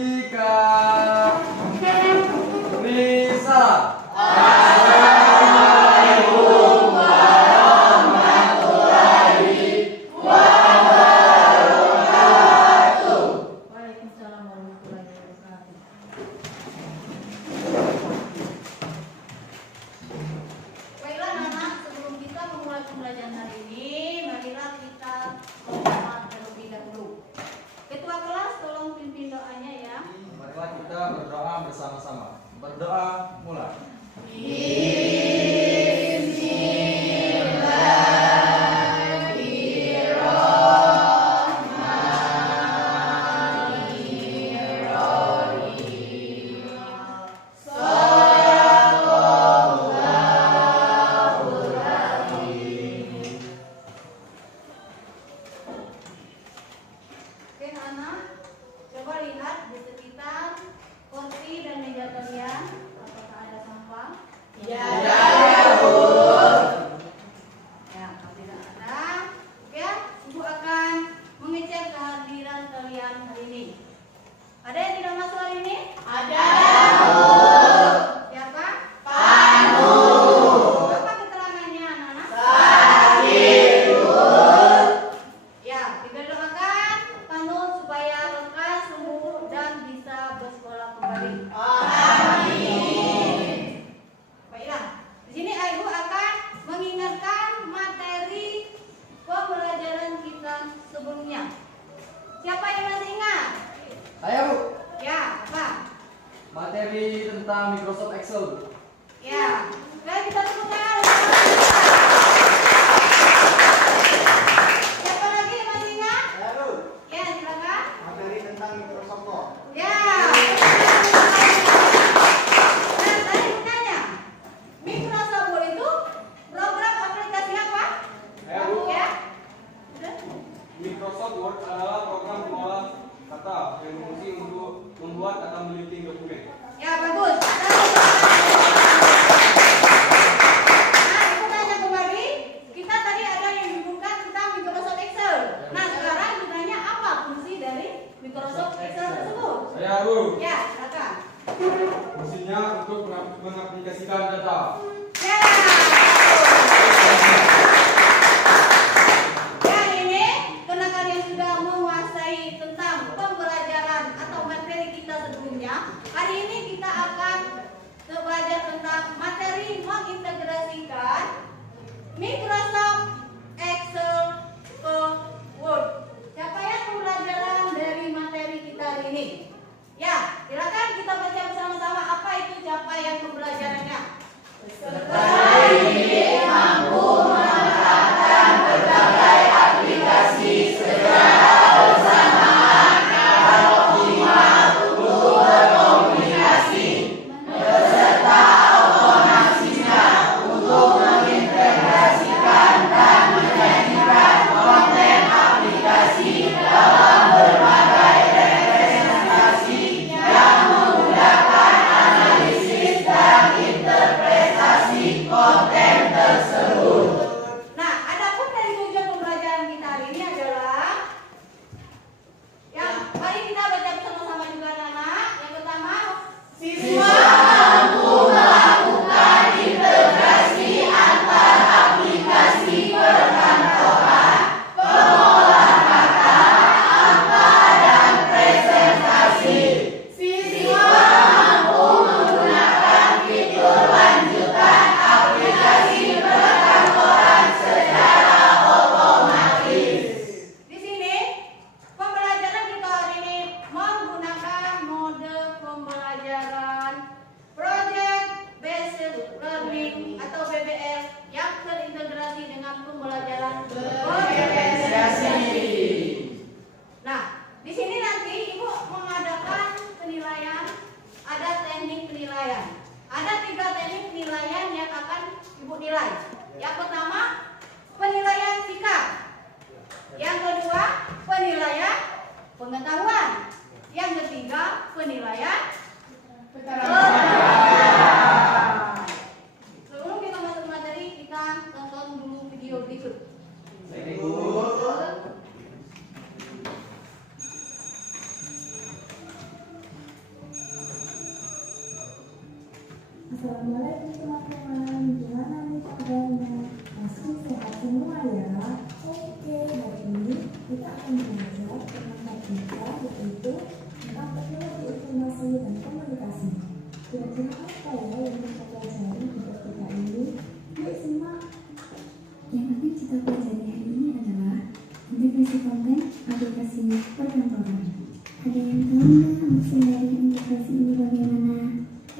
Sikap Risa. Assalamualaikum warahmatullahi wabarakatuh. Waalaikumsalam warahmatullahi wabarakatuh. Baiklah anak, sebelum kita memulai pembelajaran hari ini, marilah kita berdoa terlebih dahulu. Ketua kelas tolong pimpin doanya ya. Marilah kita berdoa bersama-sama. Berdoa mulai. Oke anak, coba lihat di sekitar kursi dan meja kalian, apakah ada sampah? Ya, Ya, kalau tidak ada, oke, Ibu akan mengecek kehadiran kalian hari ini. Ada yang tidak masuk hari ini? ada Siapa? Panu, Apa keterangannya anak-anak? sakit, Ya, kita doakan Panu supaya lekas sembuh dan bisa bersekolah kembali. amin. Baiklah, di sini Ibu akan mengingatkan materi pembelajaran kita sebelumnya. Siapa yang masih ingat? Ayo Bu, Ya, apa? materi tentang Microsoft Excel. Ya, oke kita tepuk tangan. Siapa lagi yang masih ingat? Ya, silakan. Materi tentang Microsoft Word. Ya. Nah, tadi bertanya, Microsoft Word itu program aplikasi apa? Ya, Bu. Ya. Udah? Microsoft Word adalah program pengolah kata yang berfungsi untuk membuat atau meneliti dokumen. Ya, bagus. Nah, aku tanya kembali, kita tadi ada yang dibuka tentang Microsoft Excel. Nah, sekarang ditanya apa fungsi dari Microsoft Excel tersebut? Saya Bu, Ya, silakan. fungsinya untuk mengaplikasikan data. Ya. Ya, ini karena kalian sudah menguasai tentang pembelajaran atau materi kita sebelumnya, hari ini kita akan belajar tentang materi mengintegrasikan Microsoft Excel ke Word. Capaian pembelajaran dari materi kita hari ini. Ya, silakan kita baca bersama-sama apa itu capaian pembelajarannya. Peserta ini mampu memanfaatkan berbagai aplikasi secara bersamaan dan optimal untuk berkomunikasi. Beserta otomasinya untuk mengintegrasikan dan menyajikan konten aplikasi dalam berbagai representasi yang memudahkan analisis dan interpretasi konten tersebut. Nah, adapun dari tujuan pembelajaran kita hari ini adalah yang mari kita baca bersama-sama juga anak-anak. Yang pertama, Siswa mampu melakukan integrasi antar aplikasi perkantoran, pengolah kata, angka, dan presentasi. Siswa mampu menggunakan fitur lanjutan aplikasi perkantoran secara otomatis. di sini pembelajaran kita hari ini menggunakan mode pembelajaran Project Based Learning atau BBL yang terintegrasi dengan pembelajaran Berorganisasi. Nah, di sini nanti Ibu mengadakan penilaian, ada teknik penilaian. Ada 3 teknik penilaian yang akan Ibu nilai. Yang pertama, penilaian sikap. Yang kedua, penilaian pengetahuan. Yang ketiga, penilaian keterampilan. Sebelum kita masuk materi, kita tonton dulu video berikut. Assalamualaikum teman-teman, gimana nih kabarnya? Pasti sehat semua ya? Oke, hari ini kita akan belajar tentang topik kita, yaitu tentang teknologi informasi dan komunikasi. Kira-kira apa ya yang kita pelajari di topik ini? Yuk simak. Yang akan kita pelajari hari ini adalah integrasi konten aplikasi perkantoran. Ada yang tahu nggak maksud dari integrasi ini bagaimana?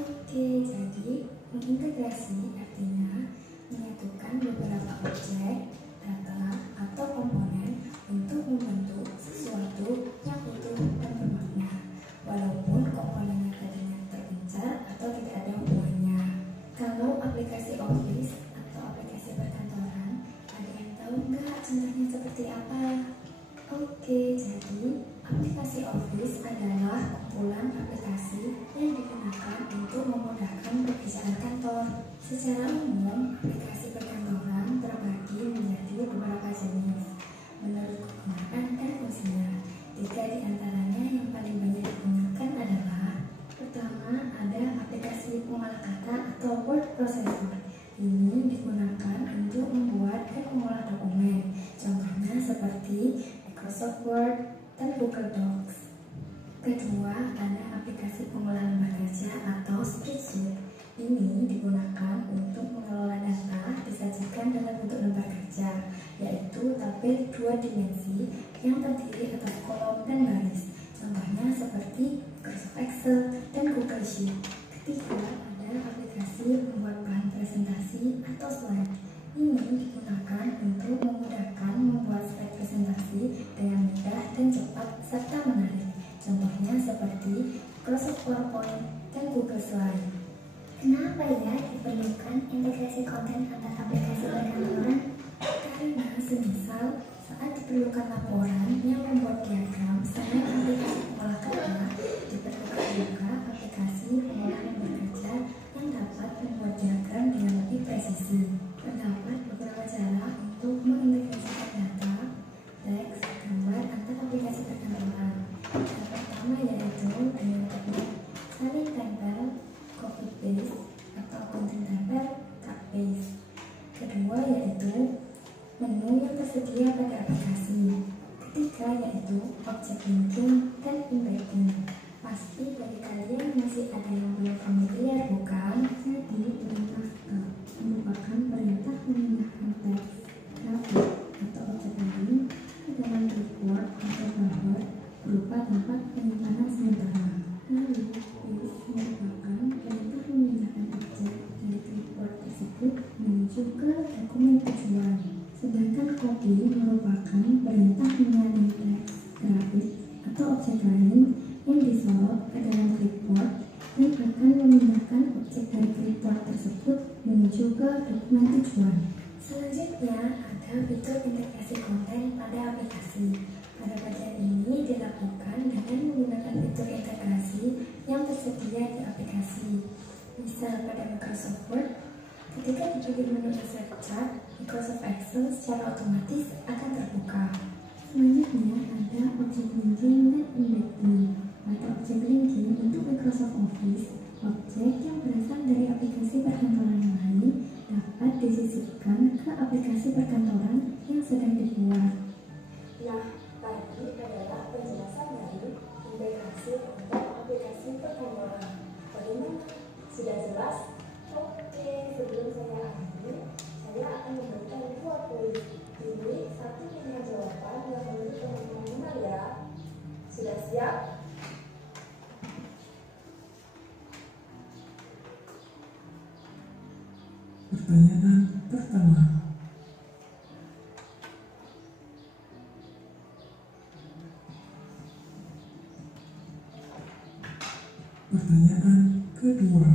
Oke, jadi mengintegrasi artinya menyatukan beberapa objek, data, atau komponen untuk membentuk sesuatu yang utuh dan bermakna, walaupun komponennya tadinya terpencar atau tidak ada hubungannya. Kalau aplikasi Office atau aplikasi perkantoran, ada yang tahu nggak contohnya seperti apa? Oke, jadi aplikasi Office adalah kumpulan aplikasi yang digunakan untuk memudahkan pekerjaan kantor. Secara umum, aplikasi perkantoran terbagi menjadi beberapa jenis menurut kegunaan dan fungsinya. 3 di antaranya yang paling banyak digunakan adalah: pertama, ada aplikasi pengolah kata atau word processor. Ini digunakan untuk membuat dan mengolah dokumen. Contohnya seperti Microsoft Word dan Google Docs. Kedua, ada aplikasi pengolah lembar kerja atau spreadsheet. Ini digunakan untuk mengelola data disajikan dalam bentuk lembar kerja, yaitu tabel 2 dimensi yang terdiri atas kolom dan baris. Contohnya seperti Microsoft Excel dan Google Sheet. Ketiga, ada aplikasi membuat bahan presentasi atau slide. Ini digunakan untuk memudahkan membuat slide presentasi dengan mudah dan cepat serta menarik. Contohnya seperti Microsoft PowerPoint dan Google Slide. Kenapa ya diperlukan integrasi konten antar aplikasi perkantoran? Karena semisal saat diperlukan laporan yang membuat diagram selain aplikasi pengolah kata, diperlukan juga aplikasi pengolah lembar kerja yang dapat membuat diagram dengan lebih presisi. Terdapat beberapa cara untuk mengintegrasikan data, teks, gambar antar aplikasi perkantoran. Yang pertama yaitu dengan teknik saling tempel, copy paste, atau content tempel, cut paste. Kedua yaitu menu yang tersedia pada aplikasi. Ketiga yaitu object linking dan embedding. Pasti dari kalian masih ada yang belum familiar, bukan? Jadi, perintah merupakan perintah memindahkan teks, grafik, atau objek lain ke dalam report atau buffer berupa tempat penyimpanan sementara. Lalu, paste merupakan perintah memindahkan objek dari report tersebut menuju ke dokumen tujuan. Sedangkan copy merupakan perintah menyalin teks, grafik, atau objek lain yang disorot ke dalam clipboard dan akan memindahkan objek dari clipboard tersebut menuju ke dokumen tujuan. Selanjutnya ada fitur integrasi konten pada aplikasi. Pada bagian ini dilakukan dengan menggunakan fitur integrasi yang tersedia di aplikasi. Misal pada Microsoft Word, ketika dipilih menu Insert Chart, Microsoft Excel secara otomatis akan terbuka. Selanjutnya ada objek linking dan embedding. Pada objek linking untuk Microsoft Office, objek yang berasal dari aplikasi perkantoran yang lain dapat disisipkan ke aplikasi perkantoran yang sedang dibuat. Nah, tadi adalah penjelasan dari integrasi antar aplikasi perkantoran. Bagaimana? Sudah jelas? Oke, sebelum saya akhiri, saya akan memberikan 2 kuis. Ini satu dengan jawaban yang menurut teman-teman benar ya. Sudah siap? Pertanyaan pertama. Pertanyaan kedua.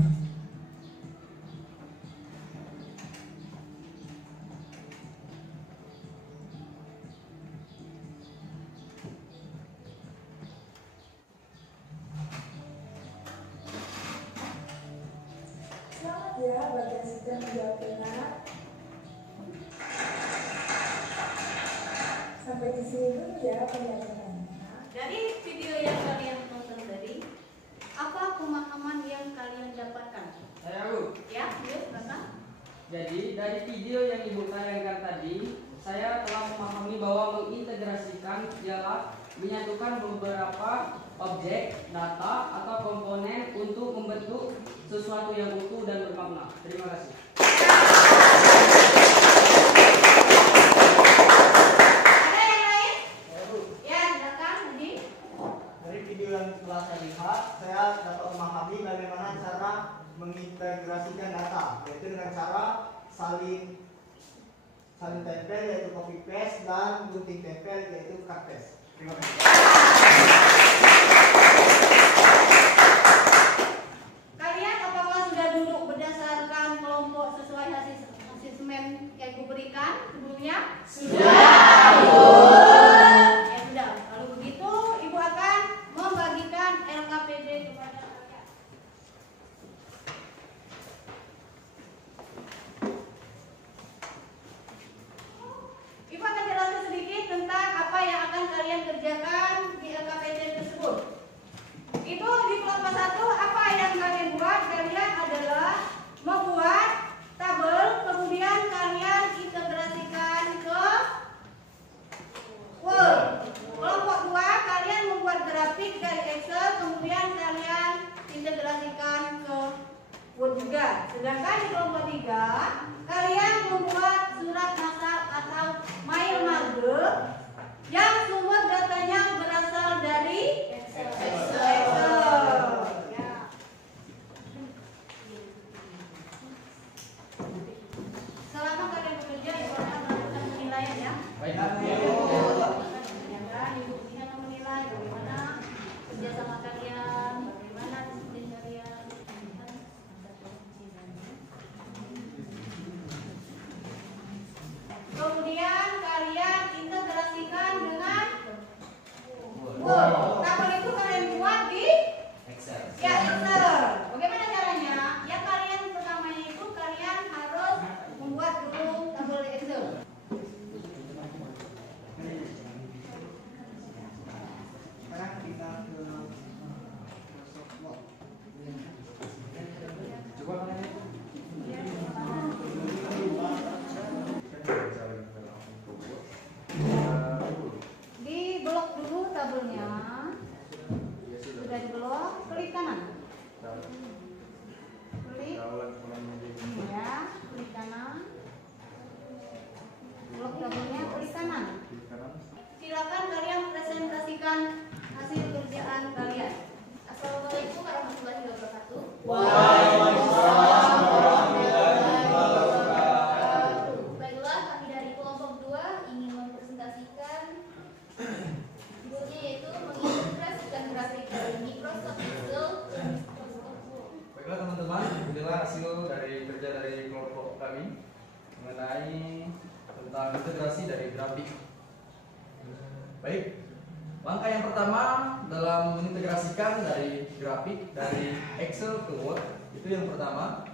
Selamat ya bagi yang sudah menjawab benar. Sampai di sini dulu ya pembelajarannya. Dari video yang kalian tonton tadi, apa pemahaman yang kalian dapatkan? Saya Jadi dari video yang Ibu tayangkan tadi, saya telah memahami bahwa mengintegrasikan ialah menyatukan beberapa objek, data, atau komponen untuk membentuk sesuatu yang utuh dan bermakna. Terima kasih. Ada yang lain? Ya, silakan, Budi. Dari video yang telah saya lihat, saya dapat memahami bagaimana cara mengintegrasikan data, yaitu dengan cara saling tempel, yaitu copy paste, dan gunting tempel, yaitu cut paste. Terima kasih. Kalian apakah sudah duduk berdasarkan kelompok sesuai hasil asesmen yang Ibu berikan sebelumnya? Sudah, Bu. Ya sudah. Kalau begitu, Ibu akan membagikan LKPD kepada kalian. Ibu akan jelaskan sedikit tentang apa yang akan kalian kerjakan di LKPD tersebut. Itu di kelompok 1 apa yang kalian buat? Kalian adalah membuat tabel, kemudian kalian integrasikan ke Word. Kelompok 2 kalian membuat grafik dari Excel, kemudian kalian integrasikan ke Word juga. Sedangkan di kelompok 3 kalian membuat surat nasab atau mail marge yang sumber datanya berasal dari Excel. Ya. Selama kalian bekerja, Ibu akan melakukan penilaian ya. Baik. Ya, Ibu ini akan menilai bagaimana kerjasama kalian, bagaimana disiplin kalian. Kemudian kalian integrasikan dengan Word. Tabel itu kalian buat di Excel. ya Excel. Bagaimana caranya? Yang kalian pertamanya itu kalian harus membuat dulu tabel di Excel. Sekarang kita ke Microsoft Word. Coba kalian. Di blok dulu tabelnya. Sudah di blok, klik kanan. Klik. Ya, klik kanan. Blok tabelnya klik kanan. Silakan kalian presentasikan hasil kerjaan kalian. Assalamualaikum warahmatullahi wabarakatuh. Baiklah, kami dari kelompok 2 ingin mempresentasikan judulnya yaitu mengintegrasikan grafik dari Microsoft Excel ke Microsoft Word. Baiklah teman-teman, inilah hasil dari kerja dari kelompok kami mengenai tentang integrasi dari grafik. Baik, langkah yang pertama dalam mengintegrasikan dari grafik dari Excel ke Word itu yang pertama.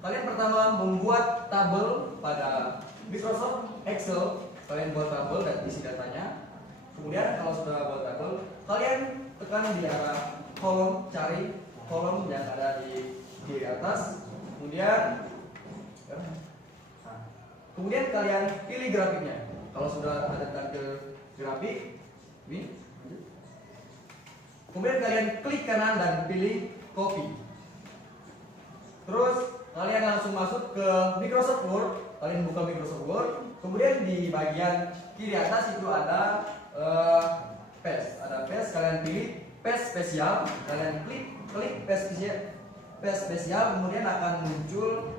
Kalian pertama membuat tabel pada Microsoft Excel. Kalian buat tabel dan isi datanya. Kemudian kalau sudah buat tabel, kalian tekan di arah kolom, cari kolom yang ada di kiri atas. Kemudian kalian pilih grafiknya. Kalau sudah ada tampil grafik, ini. Kemudian kalian klik kanan dan pilih copy. Terus kalian langsung masuk ke Microsoft Word. Kalian buka Microsoft Word. Kemudian di bagian kiri atas itu ada paste. Ada paste. Kalian pilih paste spesial. Kalian klik paste spesial. Kemudian akan muncul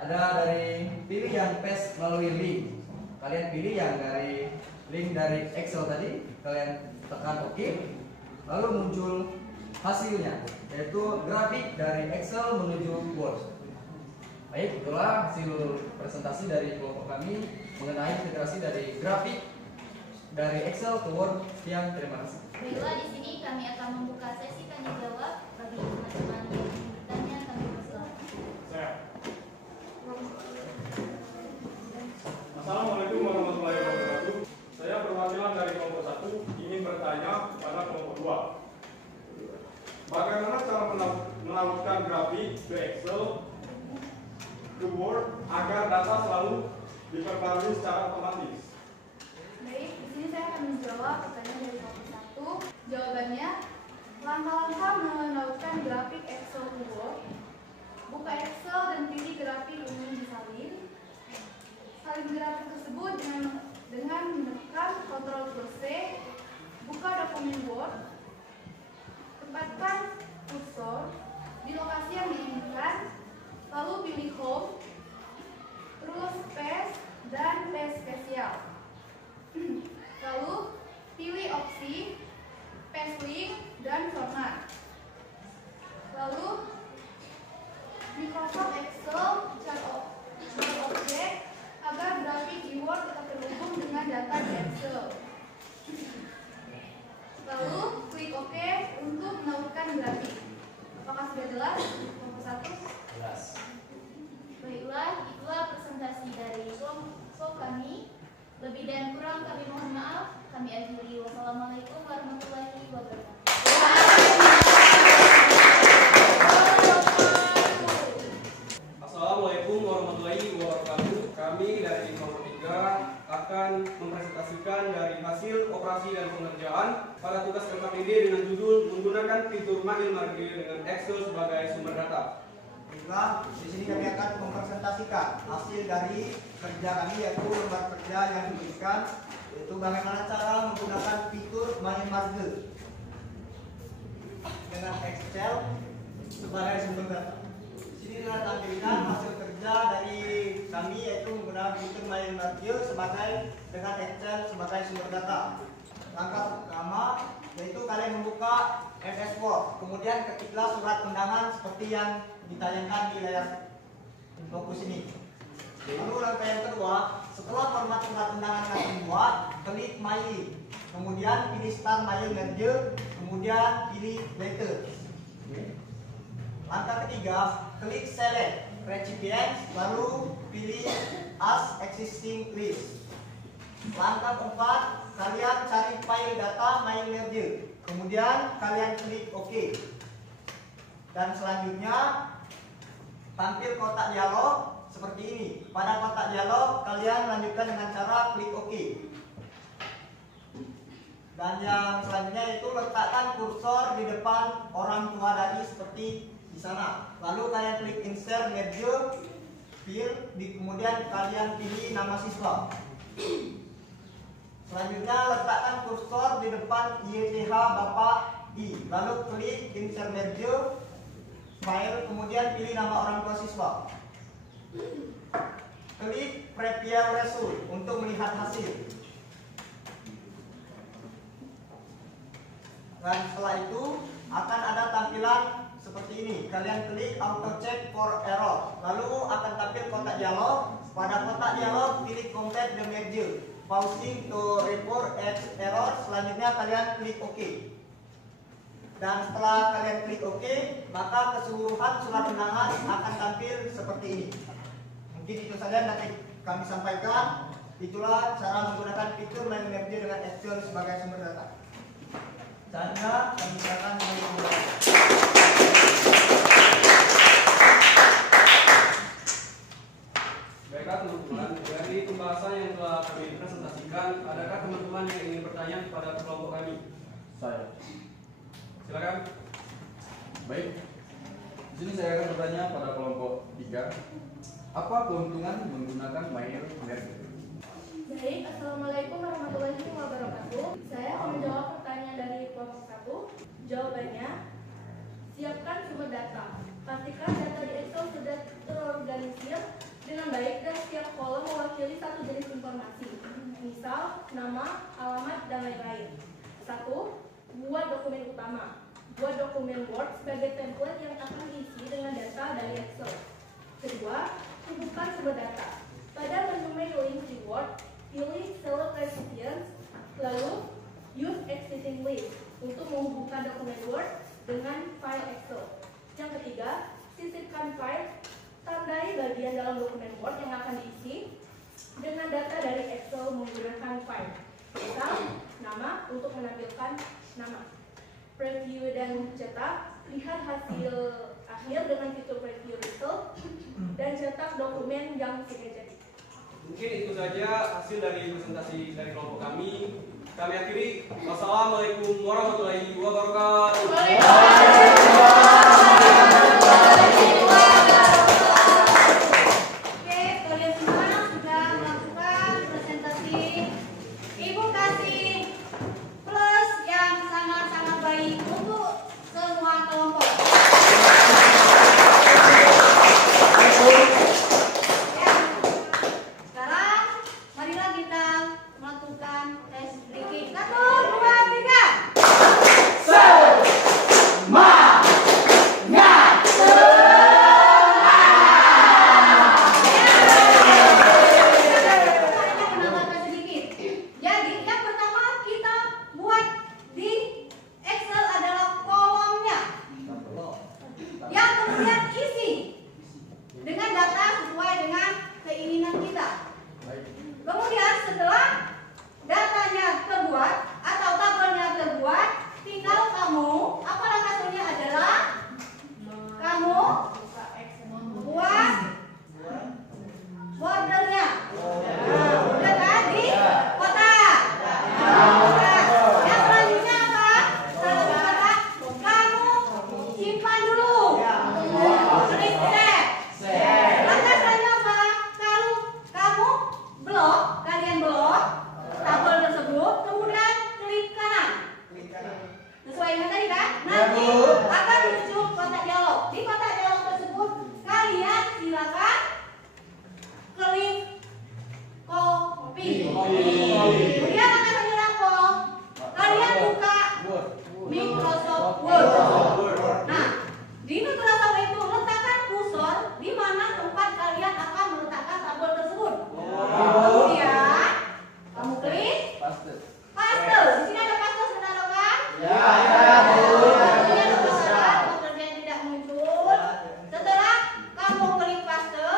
ada dari pilih yang paste melalui link. Kalian pilih yang dari link dari Excel tadi. Kalian tekan OK. Lalu muncul hasilnya, yaitu grafik dari Excel menuju Word. Baik, itulah hasil presentasi dari kelompok kami mengenai integrasi dari grafik dari Excel ke Word. Sekian, terima kasih. Baiklah, di sini kami akan membuka sesi tanya jawab bagi teman-teman yang bertanya. Kami persilakan. Assalamualaikum warahmatullahi wabarakatuh. Saya perwakilan dari kelompok 1 ingin bertanya kepada kelompok 2. Bagaimana cara melakukan grafik ke Excel the Word agar data selalu diperbarui secara otomatis? Baik, di sini saya akan menjawab pertanyaan dari kelompok 1. Jawabannya, langkah-langkah menautkan grafik Excel to Word. Buka Excel dan pilih grafik umum disalin. Salin grafik tersebut dengan menekan Ctrl+C. Buka dokumen Word. Tempatkan kursor di lokasi yang diinginkan. Lalu pilih Home, terus Paste dan Paste spesial. Lalu pilih opsi Paste Link dan Format. Lalu Microsoft Excel cari objek agar grafik di Word tetap terhubung dengan data di Excel. Lalu klik OK untuk menautkan grafik. Apakah sudah jelas? Kelompok 1? Jelas. Baiklah, itulah presentasi dari kelompok kami. Lebih dan kurang kami mohon maaf. Kami akhiri. Wassalamualaikum warahmatullahi wabarakatuh. Assalamualaikum warahmatullahi wabarakatuh. Kami dari kelompok 3 akan mempresentasikan dari hasil operasi dan pengerjaan pada tugas LKPD dengan judul menggunakan fitur Mail Margil dengan Excel sebagai sumber data. Baiklah, di sini kami akan mempresentasikan hasil dari kerja kami, yaitu lembar kerja yang diberikan, yaitu bagaimana cara menggunakan fitur Mail Margil dengan Excel sebagai sumber data. Di sini telah tampilkan hasil kerja dari kami, yaitu menggunakan fitur Mail Margil dengan Excel sebagai sumber data. Langkah pertama yaitu kalian membuka MS Word, kemudian ketiklah surat undangan seperti yang ditayangkan di layar fokus ini. Lalu langkah yang kedua, setelah format surat undangan kalian dibuat, klik Mailing, kemudian pilih Start Mail Merge, kemudian pilih Letter. Langkah ketiga, klik Select Recipients, lalu pilih As Existing List. Langkah keempat, kalian cari file data Mail Merge, kemudian kalian klik OK. Dan selanjutnya tampil kotak dialog seperti ini. Pada kotak dialog kalian lanjutkan dengan cara klik OK. Dan yang selanjutnya yaitu letakkan kursor di depan orang tua dari seperti di sana. Lalu kalian klik Insert Merge Field, kemudian kalian pilih nama siswa. Selanjutnya letakkan kursor di depan YTH Bapak I. Lalu klik Insert Merge File, kemudian pilih nama orang tua siswa. Klik Prepare Result untuk melihat hasil. Dan setelah itu akan ada tampilan seperti ini. Kalian klik Auto Check for Error. Lalu akan tampil kotak dialog. Pada kotak dialog pilih Complete the Merge, pausing to report as error. Selanjutnya kalian klik OK. Dan setelah kalian klik OK, maka keseluruhan surat undangan akan tampil seperti ini. Mungkin itu saja nanti kami sampaikan. Itulah cara menggunakan fitur Mail Merge dengan Excel sebagai sumber data. Chandra, kami silakan memulai. Baiklah teman-teman, dari pembahasan yang telah kami presentasikan, adakah teman-teman yang ingin bertanya kepada kelompok kami? Saya. Silakan. Baik. Di sini saya akan bertanya pada kelompok 3. Apa keuntungan menggunakan Mail Merge? Baik, Assalamualaikum warahmatullahi wabarakatuh. Saya akan menjawab pertanyaan dari kelompok 1. Jawabannya, siapkan sumber data. Pastikan data di Excel sudah terorganisir dengan baik dan setiap kolom mewakili satu jenis informasi. Misal, nama, alamat, dan lain-lain. 1. Buat dokumen utama. Buat dokumen Word sebagai template yang akan diisi dengan data dari Excel. Kedua, hubungkan sumber data. Pada menu mailing di Word, pilih Select Recipients, lalu Use Existing List untuk menghubungkan dokumen Word dengan file Excel. Yang ketiga, sisipkan file, tandai bagian dalam dokumen Word yang akan diisi dengan data dari Excel menggunakan file. Misal, nama untuk menampilkan nama. Preview dan cetak, lihat hasil akhir dengan fitur Preview Result. dan cetak dokumen yang sudah jadi. Mungkin itu saja hasil dari presentasi dari kelompok kami. Kami akhiri. Wassalamualaikum warahmatullahi wabarakatuh. Oke, kalian semua sudah melakukan presentasi. Ibu kasih plus yang sangat-sangat baik untuk semua kelompok. Ya. Sekarang marilah kita melakukan tes breaking. 1, 2, 3. Menambahkan sedikit. Jadi yang pertama kita buat di Excel adalah kolomnya, yang kemudian isi dengan data sesuai dengan keinginan kita. Kemudian setelah datanya terbuat atau tabelnya terbuat, tinggal kamu, apa langkah selanjutnya adalah kamu buat bordernya. Udah kan di kotak. Yang selanjutnya apa? Setelah di kotak, kamu simpan dulu. Klik save. Langkah selanjutnya apa? Kalau kamu blok, kalian blok tabel tersebut, kemudian klik kanan. Sesuai dengan tadi kan? Nanti akan muncul kotak dialog. Di kotak dialog tersebut kalian silakan klik copy. Kemudian akan menyerang kalian buka Microsoft Word. Nah, di Microsoft itu letakkan kursor di mana tempat kalian akan meletakkan tabel tersebut. Kemudian kamu klik paste. Di sini ada paste, saudara kan? Ya. Pekerjaan tidak muncul. Setelah kamu klik paste,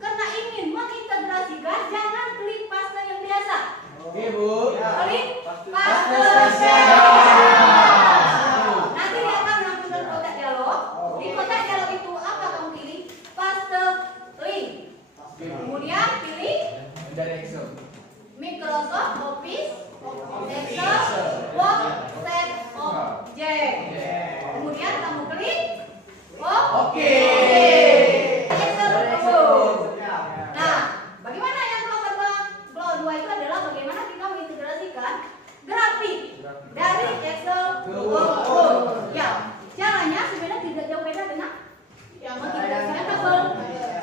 karena ingin mengintegrasikan, jangan klik paste yang biasa. Oke, Bu. Klik paste. Nanti dia akan menampilkan kotak dialog. Di kotak dialog itu apa kamu pilih? Paste link. Kemudian pilih Dari Excel. Microsoft Office, Excel, Word, Set Object. Kemudian kamu klik Oke. Excel tersebut. Nah, bagaimana yang block 2 itu adalah bagaimana kita mengintegrasikan grafik dari Excel ke Word. Ya, caranya sebenarnya tidak jauh beda dengan yang mengintegrasikan tabel.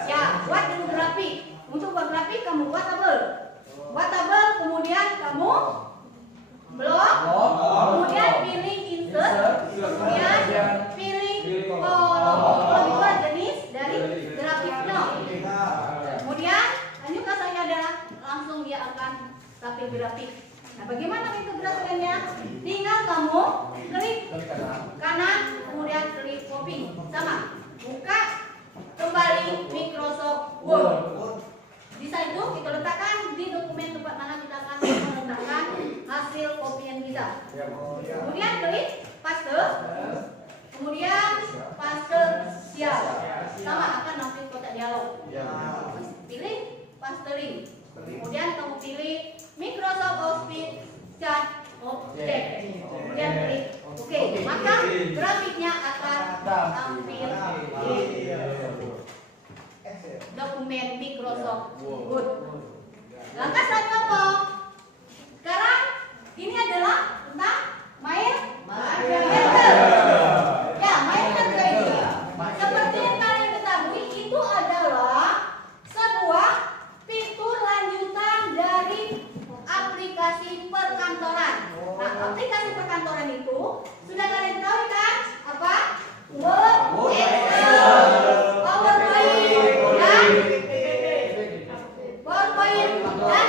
Ya, buat dulu grafik. Untuk buat grafik kamu buat tabel. Buat tabel, kemudian kamu blok, kemudian pilih insert, kemudian pilih kolom. Kolom itu adalah jenis dari grafiknya. Kemudian lanjut katanya adalah langsung dia akan tampil grafik. Nah, bagaimana integrasikannya? Tinggal kamu klik kanan, kemudian klik copy. Sama, buka kembali Microsoft Word. Di saat itu kita letakkan di dokumen tempat mana kita akan meletakkan hasil kopian kita. Kemudian klik paste. Kemudian paste siap. Sama akan nampil kotak dialog. Pilih paste link. Kemudian kamu pilih Microsoft Office Chat Object. Kemudian klik oke. Maka grafiknya akan tampil di dokumen Microsoft Word. Langkah selanjutnya apa? Sekarang ini adalah tentang main Excel. Ya, main Excel ini. Seperti yang kalian ketahui, itu adalah sebuah fitur lanjutan dari aplikasi perkantoran. Nah, aplikasi perkantoran itu sudah kalian tahu kan? Apa? Word, Excel, PowerPoint, dan PowerPoint dan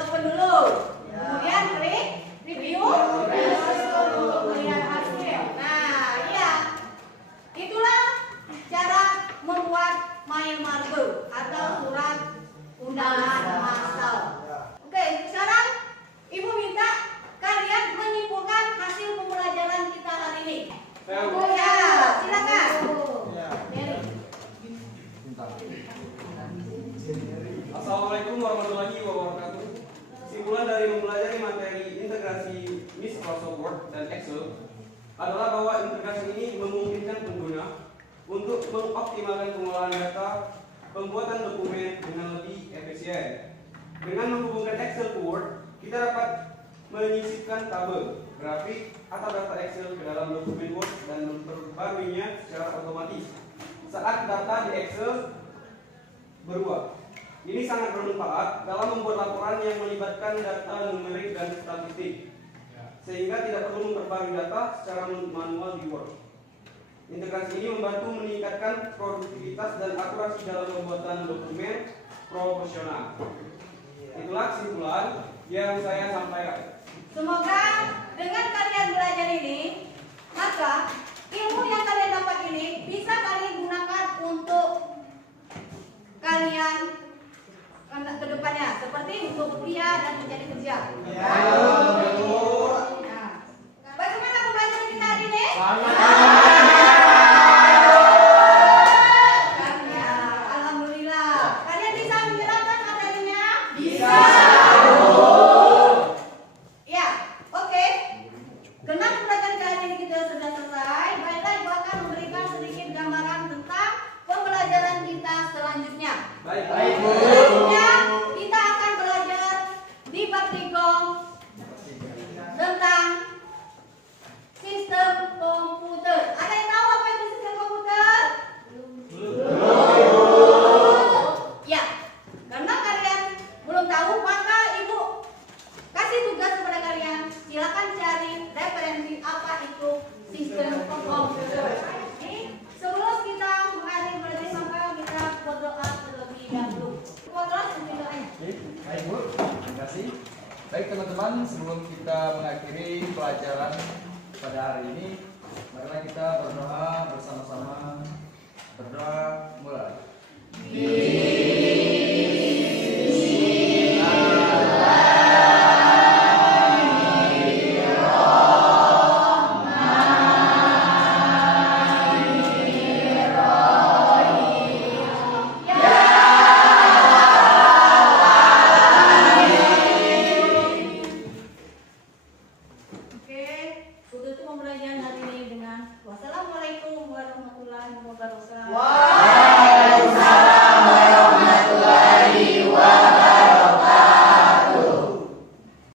open dulu. Kemudian klik review. Untuk melihat hasil. Nah, iya. Itulah cara membuat MyMargo atau surat undangan masal. Oke, sekarang Ibu minta kalian menyimpulkan hasil pembelajaran kita hari ini. Ya, silakan. Mary. Assalamualaikum warahmatullahi wabarakatuh. Kesimpulan dari mempelajari materi integrasi Microsoft Word dan Excel adalah bahwa integrasi ini memungkinkan pengguna untuk mengoptimalkan pengolahan data, pembuatan dokumen dengan lebih efisien. Dengan menghubungkan Excel ke Word, kita dapat menyisipkan tabel, grafik, atau data Excel ke dalam dokumen Word dan memperbaruinya secara otomatis saat data di Excel berubah. Ini sangat bermanfaat dalam membuat laporan yang melibatkan data numerik dan statistik, sehingga tidak perlu memperbarui data secara manual di Word. Integrasi ini membantu meningkatkan produktivitas dan akurasi dalam pembuatan dokumen profesional. Itulah kesimpulan yang saya sampaikan. Semoga dengan kalian belajar ini, maka ilmu yang kalian dapat ini bisa kalian gunakan untuk kalian ke depannya, seperti untuk kuliah dan mencari kerja. Nah, bagaimana pembelajaran kita hari ini? Alhamdulillah. Kalian bisa menjelaskan materinya? Bisa. Ya, oke. Karena pembelajaran kali ini kita sudah selesai, baiklah Ibu akan memberikan sedikit gambaran tentang pembelajaran kita selanjutnya. Baik. Selanjutnya kita akan belajar di praktikum tentang sistem komputer. Ada yang tahu apa itu sistem komputer? Ya, karena kalian belum tahu, maka Ibu kasih tugas kepada kalian. Silakan cari referensi apa itu sistem komputer. Oke, sebelum kita mengakhiri belajar, maka kita berdoa terlebih dahulu. Berdoa terlebih dahulu. Baik Bu, terima kasih. Baik teman-teman, sebelum kita mengakhiri pelajaran pada hari ini, marilah kita berdoa bersama-sama. Berdoa mulai.